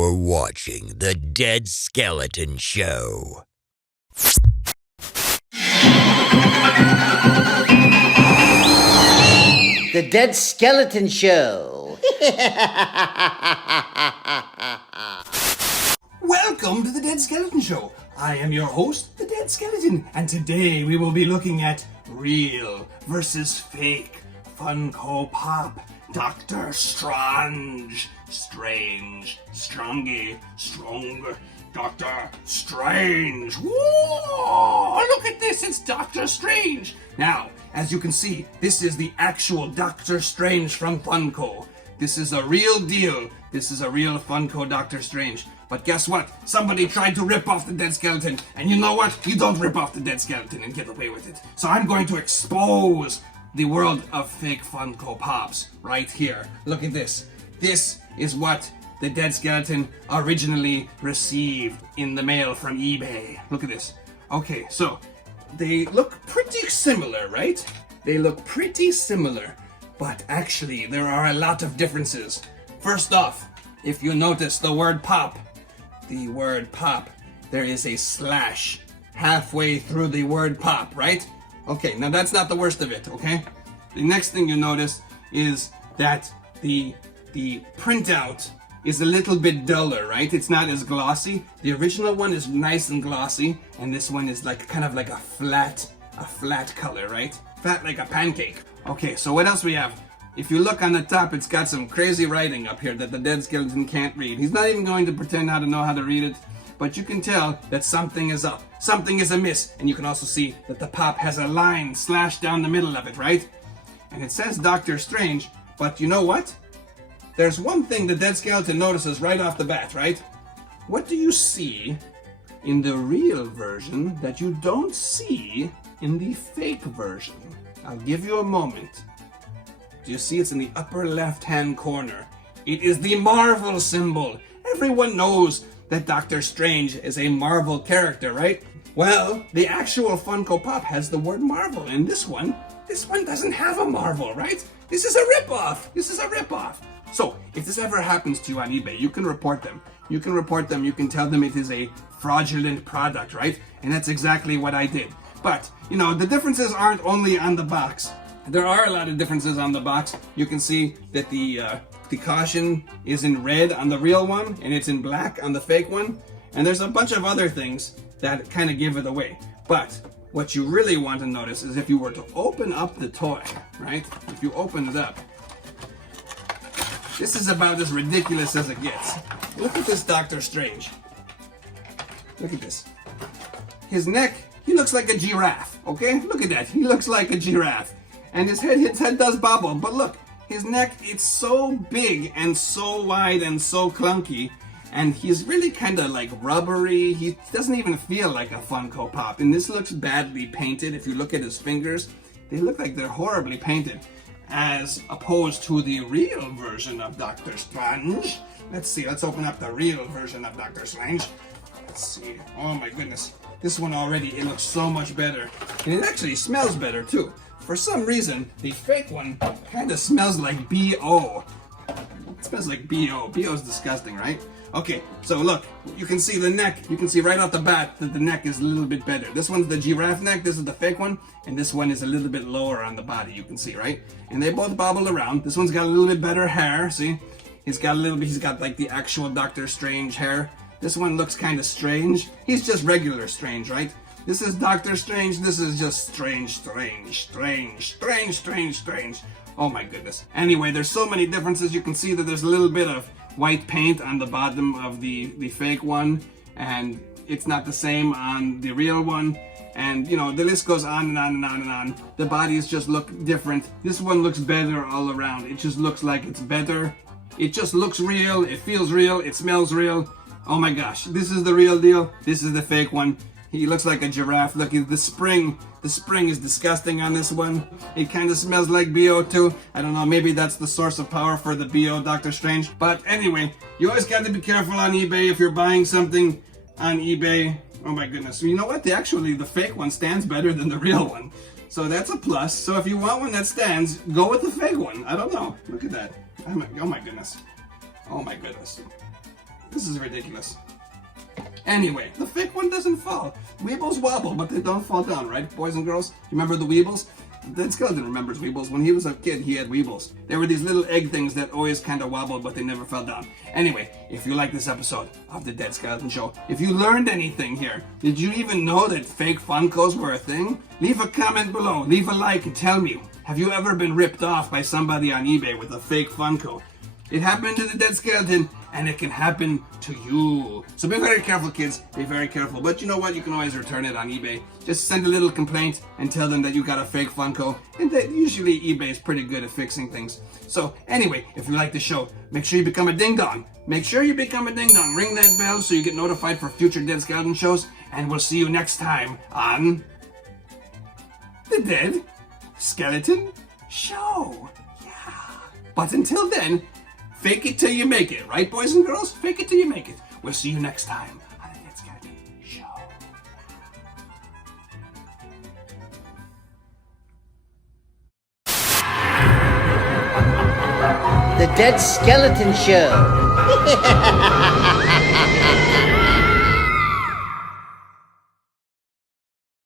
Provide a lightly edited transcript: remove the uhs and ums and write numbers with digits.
You're watching The Dead Skeleton Show. The Dead Skeleton Show. Welcome to The Dead Skeleton Show. I am your host, The Dead Skeleton, and today we will be looking at real versus fake Funko Pop Dr. Strange. Strange, strongy, stronger, Dr. Strange. Whoa! Look at this, it's Dr. Strange. Now, as you can see, this is the actual Dr. Strange from Funko. This is a real deal. This is a real Funko Dr. Strange. But guess what? Somebody tried to rip off the Dead Skeleton. And you know what? You don't rip off the Dead Skeleton and get away with it. So I'm going to expose the world of fake Funko Pops right here. Look at this. This is what the Dead Skeleton originally received in the mail from eBay. Look at this. Okay, so they look pretty similar, right? They look pretty similar, but actually there are a lot of differences. First off, if you notice the word pop, there is a slash halfway through the word pop, right? Okay, now that's not the worst of it, okay? The next thing you notice is that the printout is a little bit duller, right? It's not as glossy. The original one is nice and glossy, and this one is like kind of like a flat color, right? Flat like a pancake. Okay, so what else we have? If you look on the top, it's got some crazy writing up here that the Dead Skeleton can't read. He's not even going to pretend to know how to read it, but you can tell that something is up. Something is amiss, and you can also see that the pop has a line slashed down the middle of it, right? And it says Dr. Strange, but you know what? There's one thing the Dead Skeleton notices right off the bat, right? What do you see in the real version that you don't see in the fake version? I'll give you a moment. Do you see it's in the upper left-hand corner? It is the Marvel symbol. Everyone knows that Dr. Strange is a Marvel character, right? Well, the actual Funko Pop has the word Marvel, and this one doesn't have a Marvel, right? This is a ripoff. This is a ripoff. So, if this ever happens to you on eBay, you can report them. You can tell them it is a fraudulent product, right? And that's exactly what I did. But, you know, the differences aren't only on the box. There are a lot of differences on the box. You can see that the caution is in red on the real one, and it's in black on the fake one. And there's a bunch of other things that kind of give it away. But what you really want to notice is if you were to open up the toy, right? If you open it up, this is about as ridiculous as it gets. Look at this Dr. Strange. Look at this. His neck, he looks like a giraffe, okay? Look at that, he looks like a giraffe. And his head does bobble, but look, his neck, it's so big and so wide and so clunky, and he's really kind of like rubbery. He doesn't even feel like a Funko Pop. And this looks badly painted. If you look at his fingers, they look like they're horribly painted, as opposed to the real version of Dr. Strange. Let's see, let's open up the real version of Dr. Strange. Let's see, oh my goodness. This one already, it looks so much better. And it actually smells better too. For some reason, the fake one kind of smells like B.O. It smells like B.O. B.O. is disgusting, right? Okay, so look, you can see the neck. You can see right off the bat that the neck is a little bit better. This one's the giraffe neck, this is the fake one, and this one is a little bit lower on the body, you can see, right? And they both bobble around. This one's got a little bit better hair, see? He's got like the actual Dr. Strange hair. This one looks kind of strange. He's just regular strange, right? This is Dr. Strange, this is just strange. Oh my goodness. Anyway, there's so many differences. You can see that there's a little bit of white paint on the bottom of the fake one, and it's not the same on the real one. And you know, the list goes on and on and on and on. The bodies just look different. This one looks better all around. It just looks like it's better. It just looks real, it feels real, it smells real. Oh my gosh, this is the real deal. This is the fake one. He looks like a giraffe. Look, the spring is disgusting on this one. It kind of smells like BO too. I don't know, maybe that's the source of power for the BO Dr. Strange. But anyway, you always got to be careful on eBay if you're buying something on eBay. Oh my goodness. You know what? The fake one stands better than the real one. So that's a plus. So if you want one that stands, go with the fake one. I don't know. Look at that. Oh my goodness. Oh my goodness. This is ridiculous. Anyway, the fake one doesn't fall. Weebles wobble, but they don't fall down, right, boys and girls? You remember the Weebles? Dead Skeleton remembers Weebles. When he was a kid, he had Weebles. They were these little egg things that always kind of wobbled, but they never fell down. Anyway, if you like this episode of the Dead Skeleton Show, if you learned anything here, did you even know that fake Funkos were a thing? Leave a comment below, leave a like, and tell me, have you ever been ripped off by somebody on eBay with a fake Funko? It happened to the Dead Skeleton, and it can happen to you. So be very careful, kids. Be very careful. But you know what? You can always return it on eBay. Just send a little complaint and tell them that you got a fake Funko. And that usually eBay is pretty good at fixing things. So anyway, if you like the show, make sure you become a ding-dong. Make sure you become a ding-dong. Ring that bell so you get notified for future Dead Skeleton shows. And we'll see you next time on the Dead Skeleton Show. Yeah. But until then, fake it till you make it, right, boys and girls? Fake it till you make it. We'll see you next time on the Dead Skeleton Show. The Dead Skeleton Show.